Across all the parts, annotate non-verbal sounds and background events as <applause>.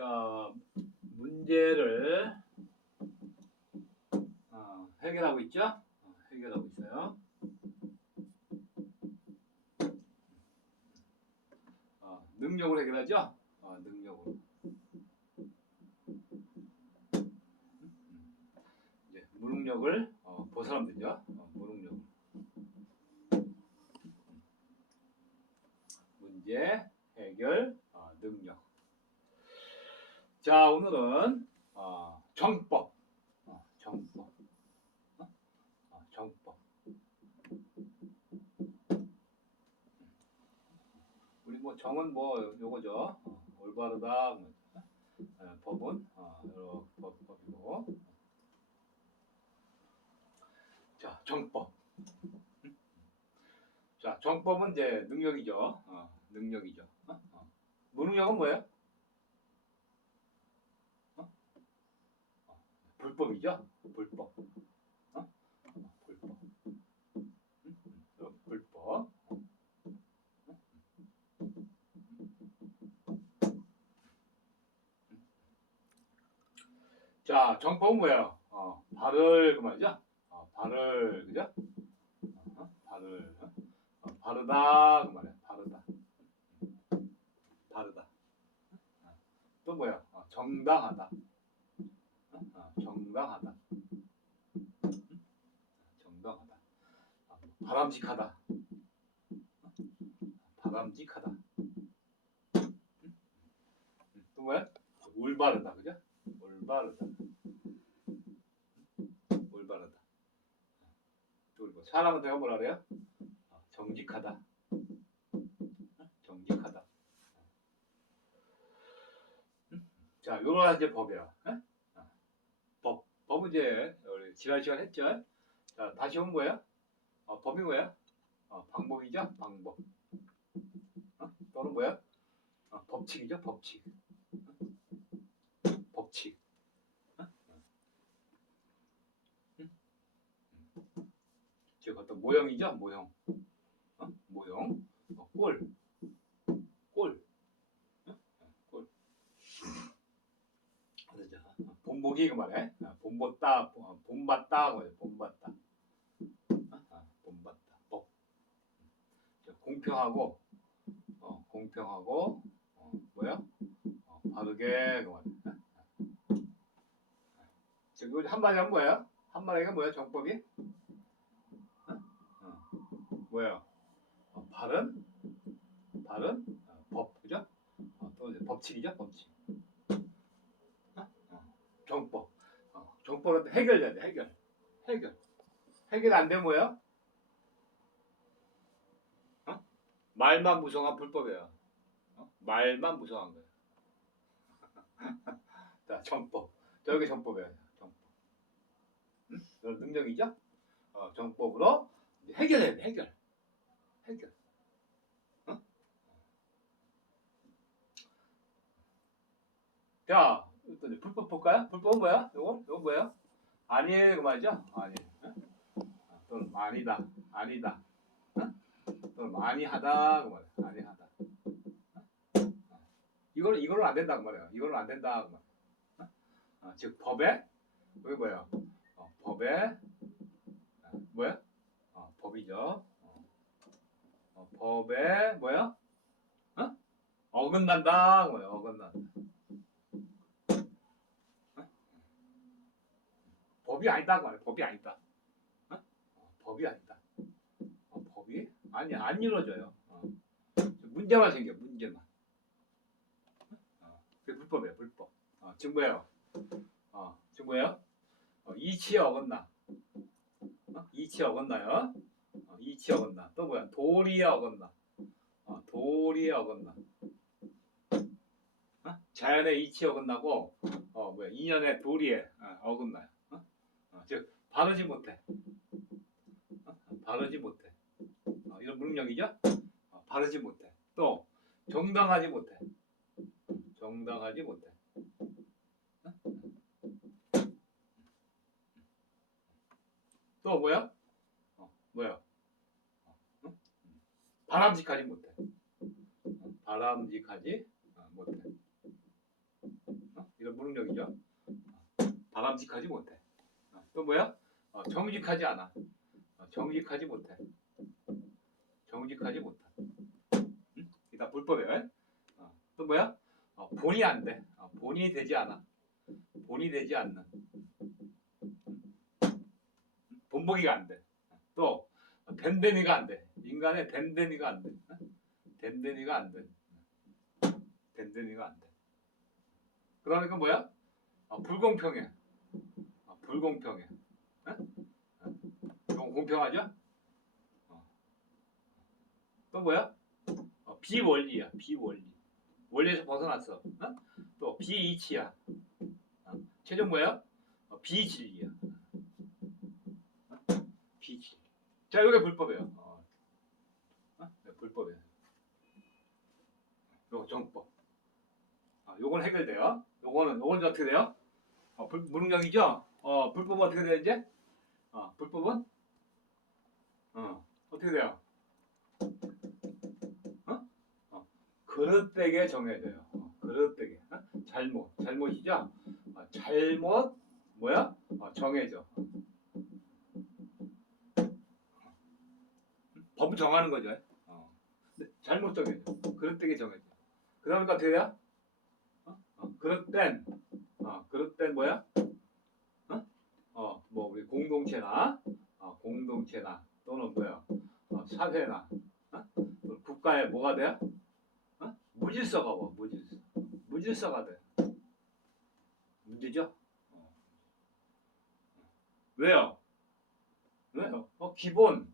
자, 문제를 어, 해결하고 있죠? 어, 해결하고 있어요. 어, 능력으로 해결하죠? 어, 능력으로. 이제 무능력을 어, 벗어나면 되죠? 어, 무능력. 문제 해결 어. 자 오늘은 어, 정법. 어, 정법. 어? 어, 정법. 우리 뭐 정은 뭐 요거죠. 어, 올바르다. 뭐, 어, 법은 어, 여러 법, 법이고. 자 정법. 자 정법은 이제 능력이죠. 어, 능력이죠. 어? 어. 무능력은 뭐예요? 어? 어, 불법이죠. 불법. 어? 어, 불법. 어, 불법. 어. 자, 정법은 뭐예요? 어, 발을 그 말이죠. 어, 발을 그죠? 어, 발을 어? 어, 바르다 그 말이야. 바르다. 바르다. 어, 또 뭐야? 어, 정당하다. 정당하다. 응? 정당하다. 어, 바람직하다. 어? 바람직하다. 또 뭐야? 올바르다, 그죠? 올바르다. 응? 올바르다. 뭐 사람한테 가 뭐라 그래요? 어, 정직하다. 어? 정직하다. 응? 자, 요런 이제 법이야. 어? 이제 우리 지난 시간 했죠. 자, 다시 온 거야. 어, 법이 뭐야? 어, 방법이죠. 방법. 어? 또는 뭐야? 어, 법칙이죠. 법칙. 어? 법칙. 어? 어. 응? 응. 즉 어떤 모형이죠. 모형. 어? 모형. 어, 꼴. 꼴. 어? 어, 꼴. 그러죠. 어, 본보기 그 어, 본봤다, 어, 본봤다, 뭐예요? 본봤다, 어? 어, 본봤다, 법. 저 공평하고, 어, 공평하고, 어, 뭐야? 어, 바르게 그 말이야. 어? 어. 지금 한마디 하면 뭐야? 한마디가 뭐야? 정법이? 어? 어. 뭐야? 어, 바른, 바른, 어, 법, 그죠? 어, 또 이제 법칙이죠, 법칙. 어? 어. 정법. 어, 정법은 해결돼야 돼, 해결. 해결. 해결 안 되면 뭐야? 어? 말만 무성한 불법이야. 어? 말만 무성한 거야. <laughs> 자, 정법. 저게 정법이야, 정법. 응? 너 능력이죠? 어, 정법으로 해결해야 돼, 해결. 해결. 어? 자, 불법 볼까요? 불법은 뭐야? 요거? 요거 뭐야? 아니에요, 그 말이죠? 아니. 또는 아니다. 아니다. 어? 또는 많이 하다, 그 말이야. 많이 하다. 어? 어. 이거는, 이거는 안 된다, 그 말이야. 이거는 안 된다, 그? 어, 즉, 법에, 여기 뭐야? 어, 법에, 어, 뭐야? 어, 법이죠. 어, 어, 법에, 뭐야? 어? 어긋난다, 그 말이야. 어긋난 법이 아니다 그 말이야. 법이 아니다. 어? 어, 법이 아니다. 어, 법이 아니 안 이루어져요. 어. 문제만 생겨 문제만. 어, 그게 불법이에요 불법. 어, 뭐예요? 어, 뭐예요? 어, 이치에 어긋나. 어? 이치에 어긋나요. 어, 이치에 어긋나. 또 뭐야? 도리에 어긋나. 어, 도리에 어긋나. 어? 자연의 이치에 어긋나고 어 뭐야 인연의 도리에 어, 어긋나요. 어? 어, 즉 바르지 못해. 어? <laughs> 바르지 못해. 어, 이런 무능력이죠? 어, 바르지 못해. 또 정당하지 못해. 정당하지 못해. 어? 또 뭐야? 어, 뭐야? 어, 어? 바람직하지 못해. 어, 바람직하지 어, 못해. 이런 무능력이죠. 바람직하지 못해. 어, 또 뭐야? 어, 정직하지 않아. 어, 정직하지 못해. 정직하지 못하. 응? 이다 불법이에요. 어, 또 뭐야? 어, 본이 안 돼. 어, 본이 되지 않아. 본이 되지 않는. 본보기가 안 돼. 또 어, 덴데니가 안 돼. 인간의 덴데니가 안 돼. 어? 덴데니가 안 돼. 덴데니가 안 돼. 그러니까 뭐야? 어, 불공평해. 어, 불공평해. 어? 공평하죠? 어. 또 뭐야? 어, 비원리야. 비원리. 원리에서 벗어났어. 어? 또 비이치야. 어? 최종 뭐야? 어, 비진리야. 어? 비진. 자, 이게 불법이에요. 어. 어? 네, 불법이에요. 요거 정법. 아, 요건 해결돼요. 요거는 요건 어떻게 돼요? 어, 불, 무능력이죠? 어, 불법은 어떻게 돼요, 이제? 어, 불법은? 어, 어떻게 돼요? 어? 어, 그릇되게 정해져요. 어, 그릇되게. 어? 잘못. 잘못이죠? 어, 잘못, 뭐야? 어, 정해져. 법 정하는 거죠. 어. 잘못 정해져. 그릇되게 정해져. 그 다음에 어떻게 돼요? 어? 어, 그릇된, 어, 그릇된 뭐야? 어? 어, 뭐 우리 공동체나, 어, 공동체나 또는 뭐야? 어, 사회나, 어? 또 국가에 뭐가 돼? 어? 무질서가 와, 무질서. 무질서가 돼. 문제죠? 어. 왜요? 왜요? 어, 기본,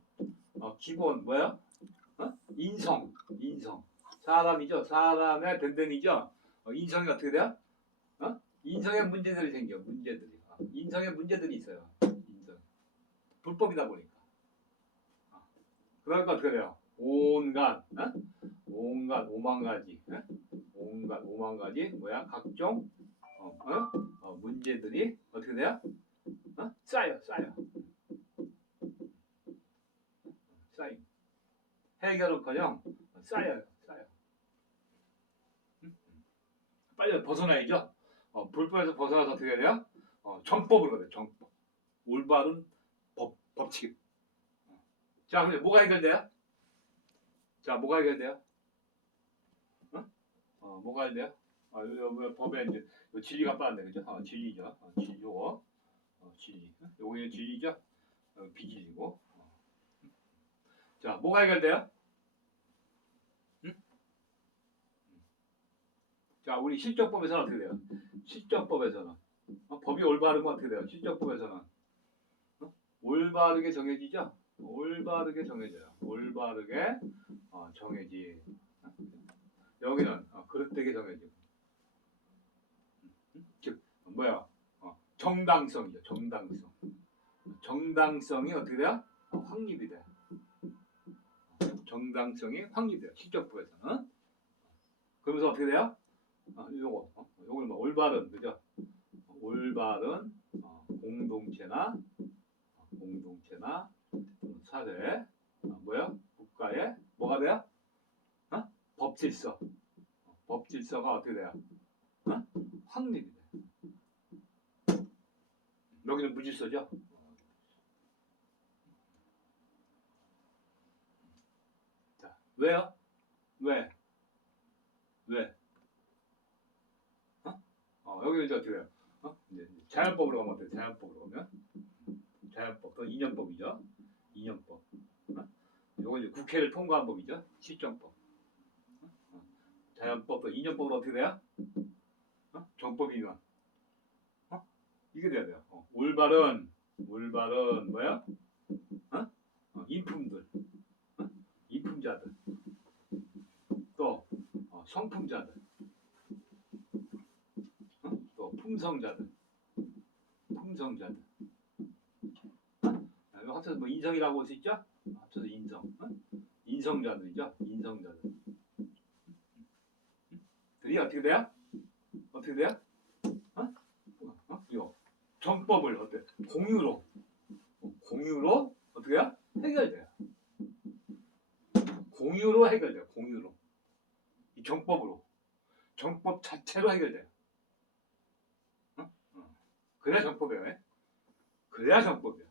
어, 기본 뭐야? 어? 인성, 인성. 사람이죠. 사람의 든든이죠. 어, 인성이 어떻게 돼요? 어? 인성에 문제들이 생겨. 문제들이. 어, 인성에 문제들이 있어요. 인성. 불법이다 보니까. 어. 그러니까 어떻게 돼요? 온갖, 어? 온갖 오만 가지, 어? 온갖 오만 가지 뭐야? 각종 어, 어? 어, 문제들이 어떻게 돼요? 어? 쌓여, 쌓여. 쌓임. 해결은커녕 쌓여요, 쌓여. 빨리 벗어나야죠. 어, 불법에서 벗어나서 어떻게 돼요? 어, 가야 돼요. 정법. 올바른 법, 법칙. 어. 자, 근데 뭐가 해결돼요? 자, 뭐가 해결돼요? 어? 어, 뭐가 해결돼요? 아, 요, 요, 요 법에 이제 요 진리가 빠졌네, 그죠? 어, 진리죠. 어, 진리, 요거. 어, 진리. 이제 진리죠? 어, 비진리고. 어. 자, 뭐가 해결돼요? 자, 우리 실적법에서는 어떻게 돼요? 실적법에서는 어, 법이 올바른 건 어떻게 돼요? 실적법에서는 어? 올바르게 정해지죠? 올바르게 정해져요. 올바르게 어, 정해지. 어? 여기는 어, 그릇되게 정해지고. 음? 즉 뭐야? 어, 정당성이죠. 정당성. 정당성이 어떻게 돼요? 어, 확립이 돼. 정당성이 확립돼요. 실적법에서는. 그러면서 어떻게 돼요? 아, 요거, 어, 요걸 뭐 올바른, 그죠? 올바른 어, 공동체나 어, 공동체나 사회, 어, 뭐야? 국가에 뭐가 돼요? 어? 법질서. 어, 법질서가 어떻게 돼요? 어? 확립이 돼. 여기는 무질서죠? 자, 왜요? 왜? 왜? 어, 여기는 이제 어떻게 돼요? 어? 이제 자연법으로 가면 어때요? 자연법으로 가면 자연법 또 이념법이죠. 이념법. 어? 요거 이제 국회를 통과한 법이죠. 실정법. 어? 어. 자연법 또 이념법으로 어떻게 돼요? 어? 정법 위반. 어? 이게 돼야 돼요. 어. 올바른 올바른 뭐야? 인품들. 어? 인품자들. 또 어, 성품자들. 또 품성자들, 품성자들. 아, 이거 합쳐서 뭐 인성이라고 할수 있죠? 합쳐서. 어? 인성자들이죠. 인성자들. 그게 어떻게 돼요? 어떻게 돼요? 어? 어? 이거 정법을 어때? 공유로 어, 공유로 어떻게 해요? 해결돼요. 공유로 해결돼요. 공유로 이 정법으로 정법 자체로 해결돼요. 그래야 정법이야. 그래야 정법이야.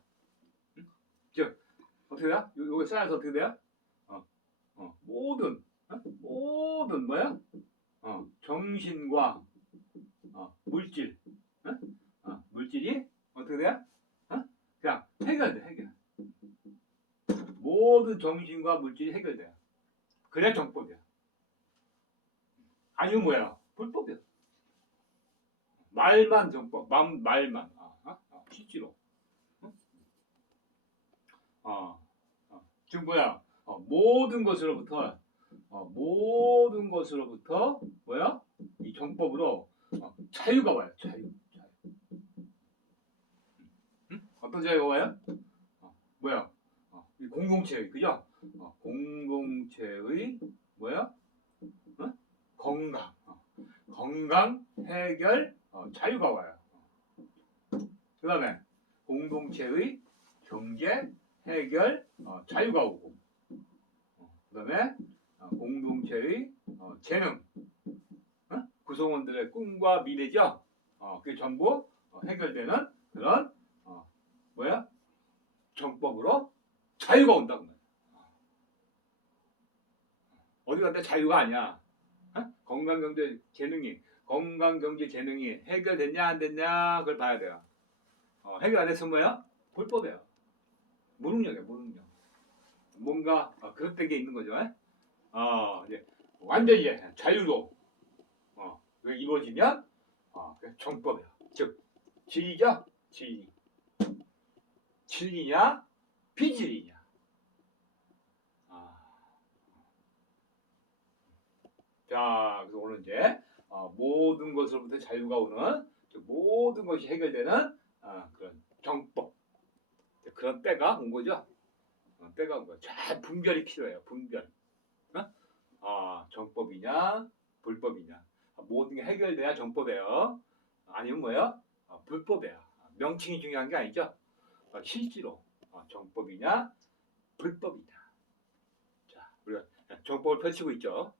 응? 즉 어떻게? 요, 요게 쌓여서 어떻게 돼요? 어, 어, 모든 어? 모든 뭐야? 어, 정신과 어, 물질, 어? 어, 물질이 어떻게 돼요? 어? 그냥 해결돼 해결. 모든 정신과 물질이 해결돼요. 그래야 정법이야. 아니면 뭐야? 불법이야. 말만 정법, 말, 말만. 아, 아, 아, 실제로. 어? 어, 어. 지금 뭐야? 어, 모든 것으로부터, 어, 모든 것으로부터 뭐야? 이 정법으로 어, 자유가 와요. 자유. 자유. 응? 어떤 자유가 와요? 어, 뭐야? 어, 이 공동체의 그죠? 어, 공동체의 뭐야? 어? 건강. 어, 건강 해결 어, 자유가 와요. 그 다음에 공동체의 경제 해결 어, 자유가 오고 그 다음에 공동체의 어, 재능 어? 구성원들의 꿈과 미래죠. 어, 그게 전부 어, 해결되는 그런 어, 뭐야 정법으로 자유가 온다고 말이야. 어디 갔다 자유가 아니야. 어? 건강 경제 재능이 건강 경제 재능이 해결됐냐 안 됐냐 그걸 봐야 돼요. 어, 해결 안 했으면 뭐야? 불법이야. 무능력이야 무능력. 뭔가 어, 그릇된 게 있는 거죠. 에? 어, 이제 완전히 자유로 어, 이루어지면 어, 정법이야. 즉 진리죠? 진리. 진리냐 비진리냐. 아. 자, 그래서 오늘 이제 어, 모든 것으로부터 자유가 오는 즉 모든 것이 해결되는 아, 그런 정법 그런 때가 온 거죠. 어, 때가 온 거죠. 잘 분별이 필요해요. 분별. 어? 아, 정법이냐 불법이냐 아, 모든 게 해결돼야 정법이에요. 아니면 뭐예요? 아, 불법이에요. 아, 명칭이 중요한 게 아니죠. 아, 실제로 아, 정법이냐 불법이냐. 자, 우리가 정법을 펼치고 있죠.